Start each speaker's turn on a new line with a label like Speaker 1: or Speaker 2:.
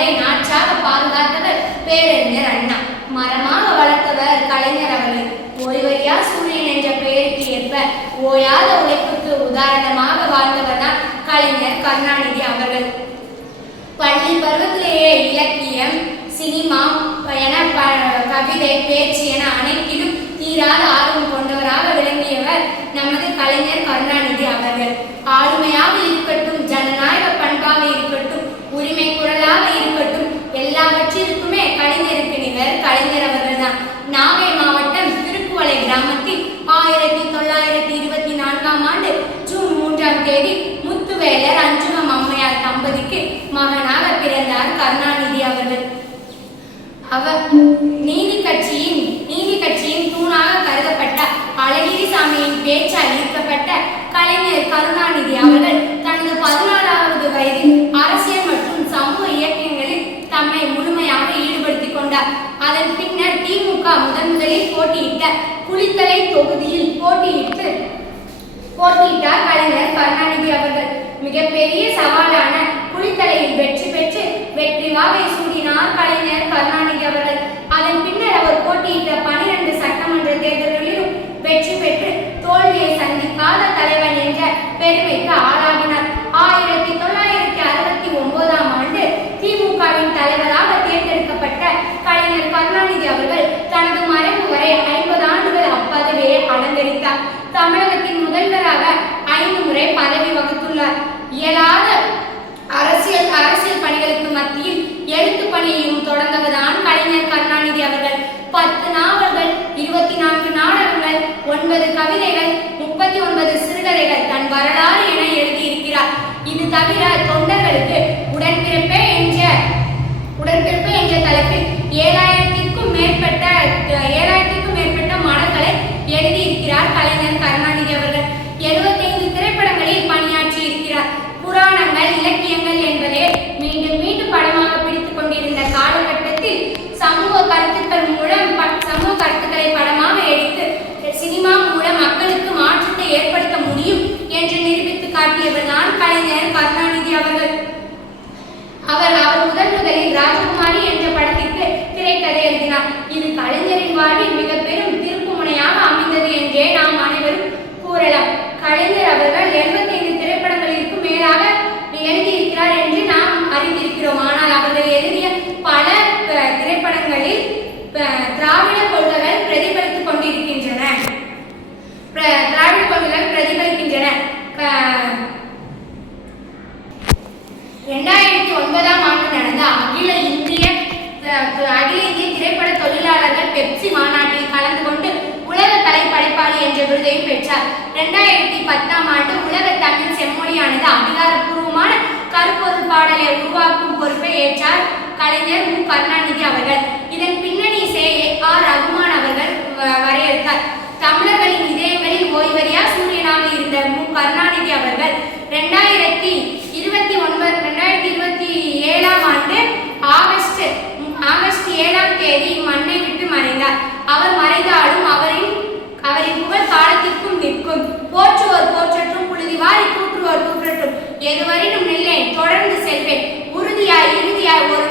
Speaker 1: அதை நாற்றாக பாதுகாத்தவர் பேரறிஞர் அண்ணா. மரமாக வளர்த்தவர் கலைஞர் அவர்கள். ஓய்வறியா சூரியன் என்ற பெயருக்கு ஏற்ப ஓயாத உழைப்புக்கு உதாரணமாக வாழ்ந்தவர் தான் கலைஞர் கருணாநிதி அவர்கள். பள்ளி பருவத்திலேயே இலக்கியம் சினிமா என கவிதை பேச்சு என அனைத்திலும் தீராத ஆர்வம் கொண்டு தேதி முத்துவேலர் அஞ்சுகம் அம்மையார் தம்பதிக்கு மகனாக பிறந்தார் கருணாநிதி அவர்கள். அவர் நீதி கட்சியின் நீதி கட்சியின் தூணாக கருதப்பட்ட அழகிரிசாமியின் பேச்சால் ஈர்க்கப்பட்ட கலைஞர் கருணாநிதி அவர்கள் தனது பதினாறாவது வயதில் அரசியல் மற்றும் சமூக இயக்கங்களில் தம்மை முழுமையாக ஈடுபடுத்திக் கொண்டார். அதன் பின்னர் திமுக முதன் முதலில் போட்டியிட்ட குளித்தலை தொகுதியில் போட்டியிட்டு அவர்கள் மிகப்பெரிய சவாலான குளித்தலையில் வெற்றி பெற்று வெற்றி வாகை சூடினார் கலைஞர் கருணாநிதி அவர்கள். அதன் பின்னர் அவர் போட்டியிட்ட பனிரெண்டு சட்டமன்ற தேர்தல்களிலும் வெற்றி பெற்று தோல்வியை சந்திக்காத தலைவன் என்ற பெருமைக்கு ஆளாகினார். ஆயிரத்தி தொள்ளாயிரத்தி அறுபத்தி ஒன்பதாம் ஆண்டு திமுகவின் தலைவராக தேர்ந்தெடுக்கப்பட்ட கலைஞர் கருணாநிதி அவர்கள் தனது மறைவு வரை ஐம்பது ஆண்டுகள் அப்பதவியை அலங்கரித்தார். தமிழகத்தின் முதல்வராக ஐந்து முறை பதவி இயலாத அரசியல் அரசியல் பணிகளுக்கு மத்தியில் எழுத்து பணியையும் தொடர்ந்தவர்தான் கலைஞர் கருணாநிதி அவர்கள். பத்து நாவல்கள் இருபத்தி நான்கு நாடகங்கள் ஒன்பது கவிதைகள் முப்பத்தி ஒன்பது சிறுகதைகள் தன் வரலாறு என எழுதியிருக்கிறார். இது தவிர காட்டியவர் தான் கலைஞர் கருணாநிதி அவர்கள். அவர் அவர் முதன் முதலில் ராஜகுமாரி என்ற படத்திற்கு திரைக்கதை எழுதினார். இது கலைஞரின் வாழ்வில் மிக பெரும் திருப்புமுனையாக அமைந்தது என்றே நாம் அனைவரும் கூறலாம். கலைஞர் அவர்கள் எழுபத்தைந்து திரைப்படங்களுக்கு மேலாக எழுதியிருக்கிறார் என்று நாம் அறிந்திருக்கிறோம். ஆனால் அவர்கள் எழுதிய பல திரைப்படங்களில் திராவிட கொள்கை விருதையும் பெற்றார். ரெண்டாயிரத்தி பத்தாம் ஆண்டு உலக தமிழ் செம்மொழியானது அதிகாரப்பூர்வமான கருப்பொருள் பாடலை உருவாக்கும் பொறுப்பை ஏற்றார் கலைஞர் மு. கருணாநிதி அவர்கள். இதன் பின்னணி சே ஆர். ரகுமான் அவர்கள் வரையறுத்தார். தமிழர்களின் இதயங்களில் ஓய்வறியா சூரியனாக இருந்த மு. கருணாநிதி அவர்கள் ரெண்டாயிரத்தி இருபத்தி ஒன்பது ரெண்டாயிரத்தி இருபத்தி ஏழாம் ஆண்டு ஆகஸ்ட் ஆகஸ்ட் ஏழாம் தேதி மண்ணை விட்டு மறைந்தார். எதுவரை எதுவரையும் நில்லேன் தொடர்ந்து செல்வேன். உறுதியாய் இறுதியாய் ஒரு